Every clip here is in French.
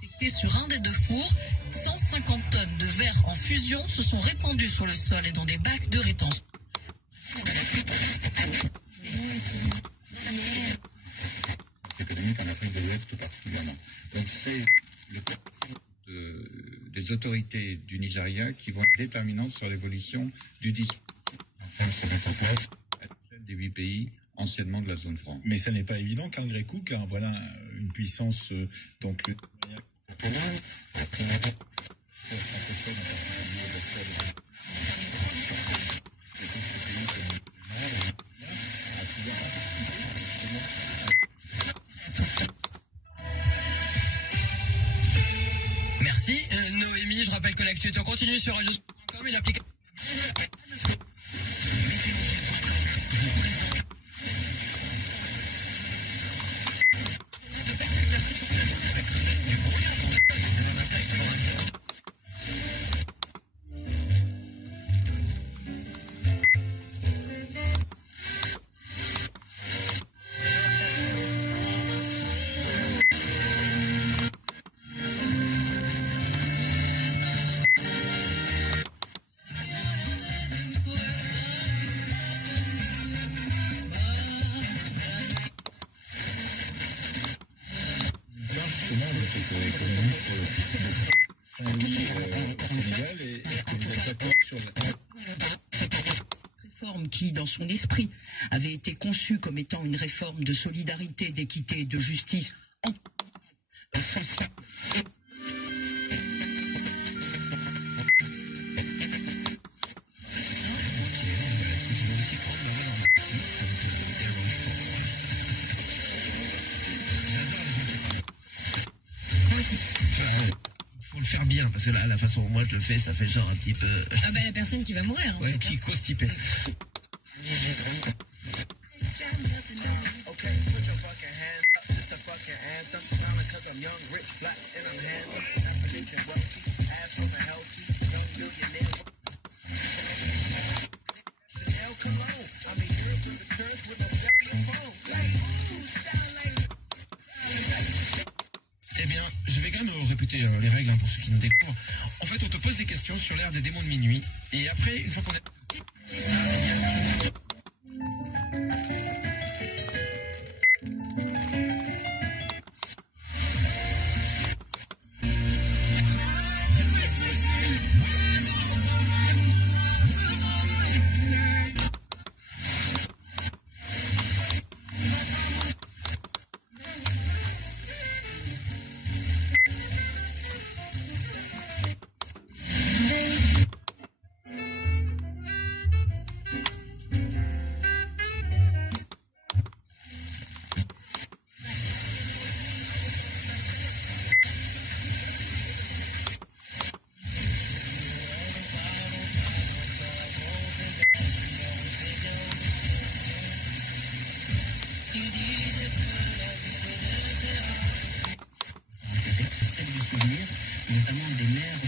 Détecté sur un des deux fours, 150 tonnes de verre en fusion se sont répandues sur le sol et dans des bacs de rétention. Économique en Afrique de l'Ouest tout particulièrement. Donc c'est des autorités du Nigeria qui vont être déterminantes sur l'évolution du discours. Enfin, se mettre en place à l'échelle des 8 pays anciennement de la zone franc. Mais ça n'est pas évident car Grécou, car voilà une puissance donc le Merci Noémie, je rappelle que l'actu est en continu sur radio.com et l'application. Réforme qui, dans son esprit, avait été conçue comme étant une réforme de solidarité, d'équité, de justice sociale. Faut le faire bien, parce que là, la façon dont moi je le fais, ça fait genre un petit peu... Ah bah la personne qui va mourir. Ouais, un petit constipé. Eh bien, je vais quand même répéter les règles pour ceux qui nous découvrent. En fait, on te pose des questions sur l'ère des démons de minuit. Et après, une fois qu'on est... notamment des maires de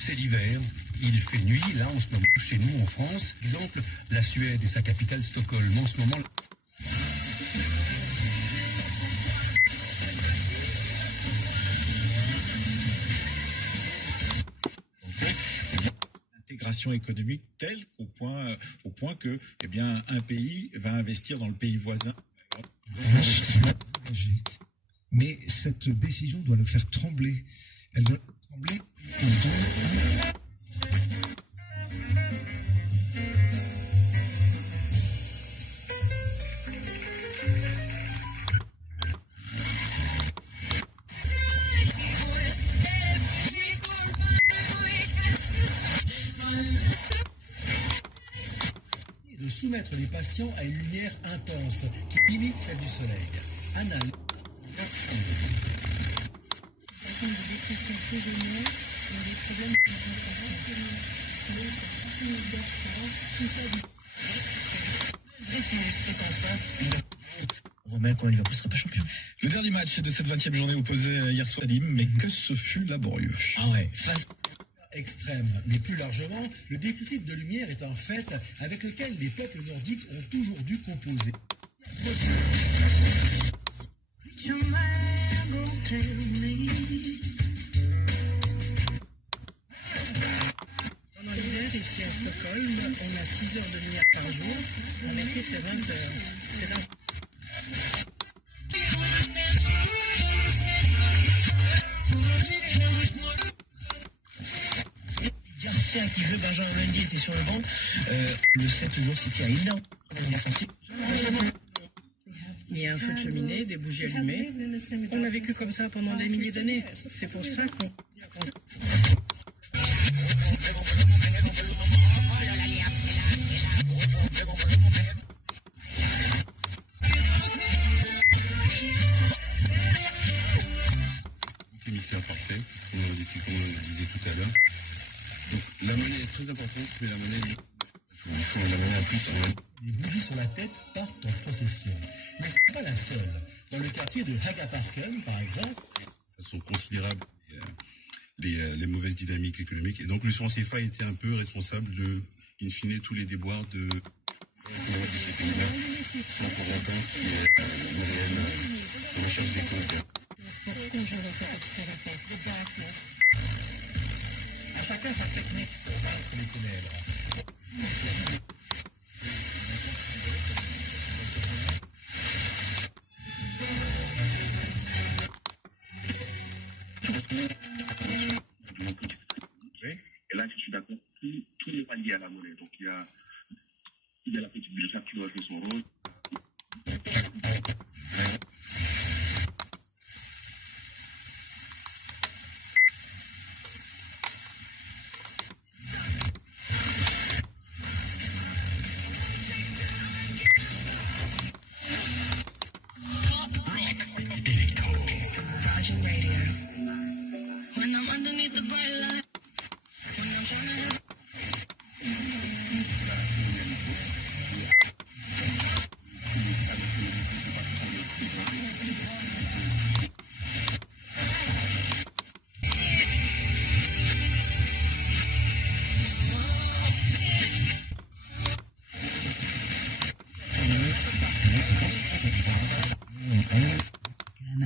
C'est l'hiver, il fait nuit, là en ce moment, chez nous en France. Exemple, la Suède et sa capitale Stockholm. En ce moment, l'intégration économique telle au point que, eh bien, un pays va investir dans le pays voisin. Mais cette décision doit le faire trembler. Elle doit trembler. soumettre les patients à une lumière intense qui imite celle du soleil. Anna. Des dépressions saisonnières, des problèmes de c'est constant. Romain, quand il va, ne sera pas champion. Le dernier match de cette 20e journée opposait hier soir à Nîmes, mais que ce fut laborieux. Ah ouais, face extrême. Mais plus largement, le déficit de lumière est un fait avec lequel les peuples nordiques ont toujours dû composer. Pendant l'hiver, ici à Stockholm, on a 6 heures de lumière par jour. En été, c'est 20 heures. C'est 20. Garcia qui veut Benjamin lundi était sur le banc. Le 7 toujours c'était un énorme problème défensif. Il y a un feu de cheminée, des bougies allumées. On a vécu comme ça pendant des milliers d'années. C'est pour ça qu'on... Émissaire parfait, comme on le disait tout à l'heure. Donc la monnaie est très importante, mais la monnaie en plus. Les bougies sur la tête partent en procession. Mais ce n'est pas la seule. Dans le quartier de Hagaparken, par exemple, De façon considérable les mauvaises dynamiques économiques. Et donc le franc CFA était un peu responsable de, in fine, tous les déboires de ces pays-là, sans pour autant qu'il y ait une réelle recherche des comptes. à chacun sa technique pour vaincre les ténèbres. Et là, je suis d'accord, tout n'est pas lié à la monnaie. Donc, il y a la petite budgétaire qui doit jouer son rôle.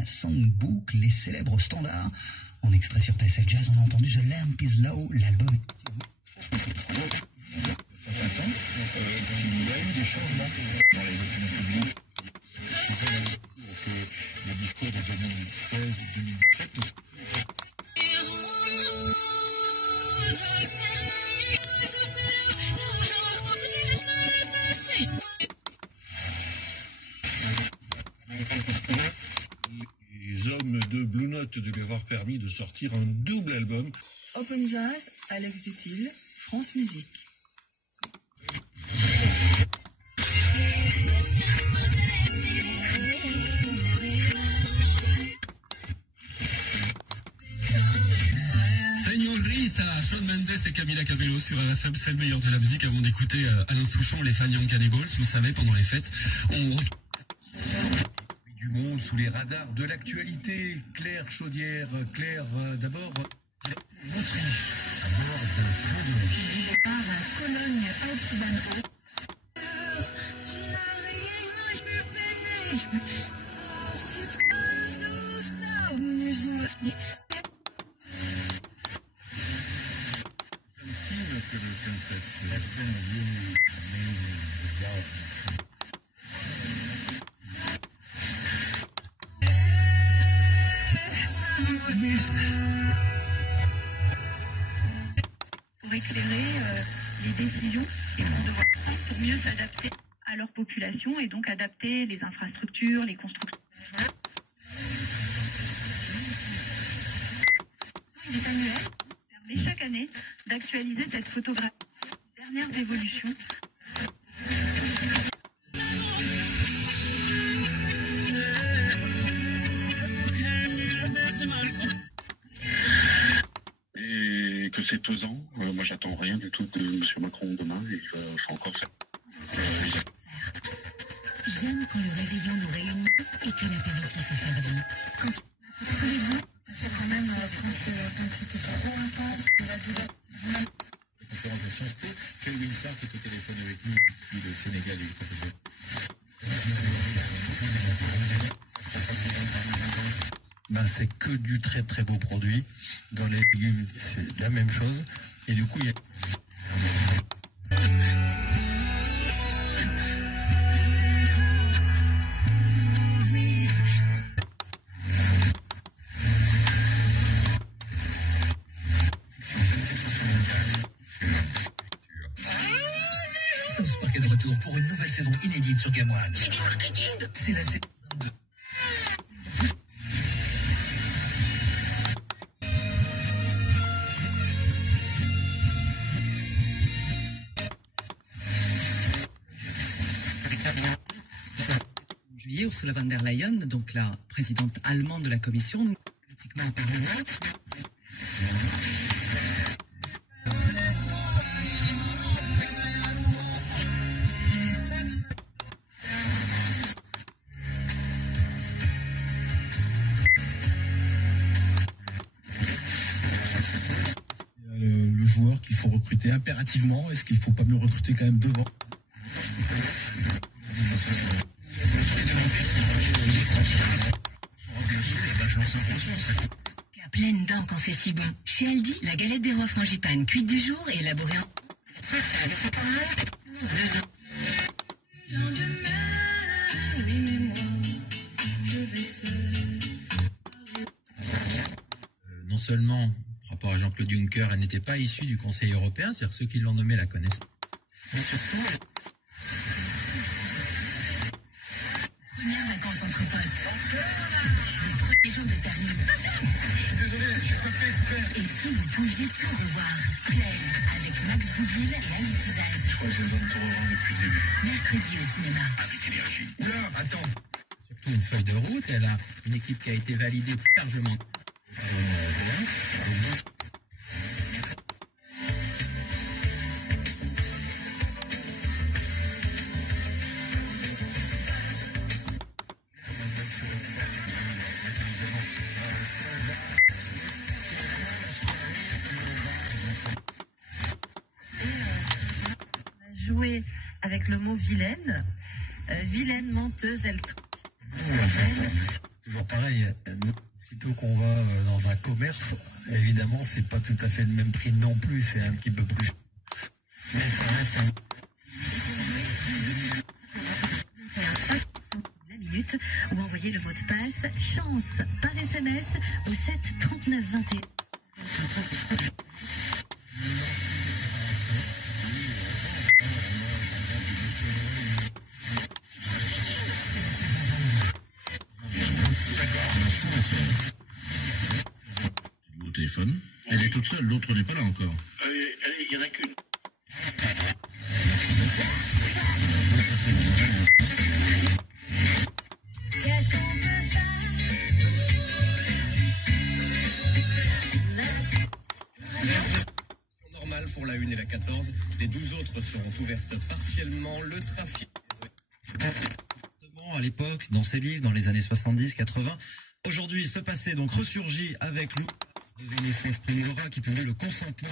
Songbook, les célèbres standards. En extrait sur TSF Jazz, on a entendu The Lamp is Low, l'album est... Il y a eu des changements dans les opinions publiques. Que le discours de 2016 ou 2017 Les hommes de Blue Note de lui avoir permis de sortir un double album. Open Jazz, Alex Dutil, France Musique. Señorita, Shawn Mendes et Camila Cabello sur RFM, c'est le meilleur de la musique. Avant d'écouter Alain Souchon, les Fanny Cannibals, vous savez, pendant les fêtes, on du monde sous les radars de l'actualité. Claire Chaudière, Claire, d'abord, l'Autriche, à bord d'un feu de neige. Il départ à Cologne, Hauptbahnhof. que le quintet. That's been a really amazing development. Pour éclairer les décisions qu'ils vont devoir prendre pour mieux s'adapter à leur population et donc adapter les infrastructures, les constructions. Il est annuel, permet chaque année d'actualiser cette photographie des dernières évolutions. Et que c'est pesant. Moi, j'attends rien du tout de M. Macron demain. Il va encore faire. J'aime quand le réveillon nous réunit et que l'apéritif est servi. Quand tous les goûts, c'est quand même quand c'était trop intense, la douleur. Conférence à Sciences Po, Phil Winsar qui est au téléphone avec nous depuis le Sénégal et le professeur. Ben, c'est que du très très beau produit. Dans les légumes, c'est la même chose. Et du coup, il y a... South Park est de retour pour une nouvelle saison inédite sur Game One. C'est la saison 2. En juillet, Ursula von der Leyen, donc la présidente allemande de la Commission, politiquement apparemment. Le joueur qu'il faut recruter impérativement, est-ce qu'il ne faut pas mieux recruter quand même devant? À pleine dent quand c'est si bon. Chez Aldi, la galette des rois frangipane cuite du jour et élaborée en... 2 ans. Non seulement, par rapport à Jean-Claude Juncker, elle n'était pas issue du Conseil européen, c'est-à-dire ceux qui l'ont nommé la connaissent. Mais surtout, Première vacances entre potes. Le premier jour de permis. Je suis désolé, j'ai pas fait exprès. Et si vous pouviez tout revoir? Claire, avec Max Boublil et Alice Hidalgo. Je crois que je donne tout revoir depuis le début. Mercredi au cinéma. Avec énergie. Oula, attends. surtout une feuille de route, elle a une équipe qui a été validée largement. Jouer avec le mot vilaine, vilaine, menteuse, elle... C'est toujours pareil. Sitôt qu'on va dans un commerce, évidemment, c'est pas tout à fait le même prix non plus. C'est un petit peu plus cher. Mais ça reste un... La minute ou envoyez le mot de passe chance par SMS au 7 39 21. Au téléphone. Elle est toute seule, l'autre n'est pas là encore. Il n'y en a qu'une. Normal pour la 1 et la 14. Les 12 autres seront ouvertes partiellement. Le trafic. À l'époque, dans ses livres, dans les années 70-80. Aujourd'hui, ce passé donc ressurgit avec le naissance Primora qui permet le consentement.